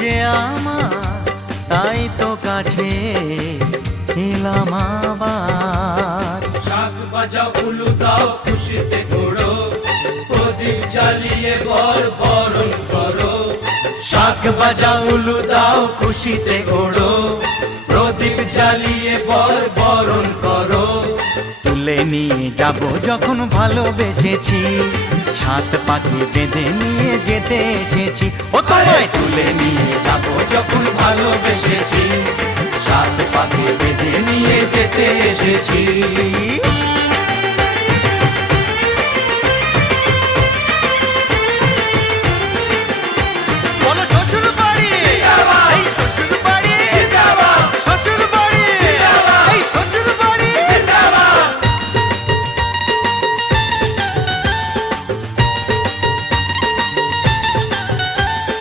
যে আমার, তাই তো কাছে এলাম আবার। শাক বাজাও উলু দাও খুশিতে ঘোড়ো, প্রদীপ জ্বালিয়ে বর বরণ করো। শাক বাজাও উলু দাও খুশিতে ওড়ো, প্রদীপ জ্বালিয়ে বর বরণ করো। তুলে নিয়ে যাব যখন ভালোবেসেছি, ছাত পাখি বেঁধে নিয়ে যেতে এসেছি। ও তোমায় তুলে নিয়ে যাব যখন ভালোবেসেছি, সাত পাখি বেঁধে নিয়ে যেতে এসেছি।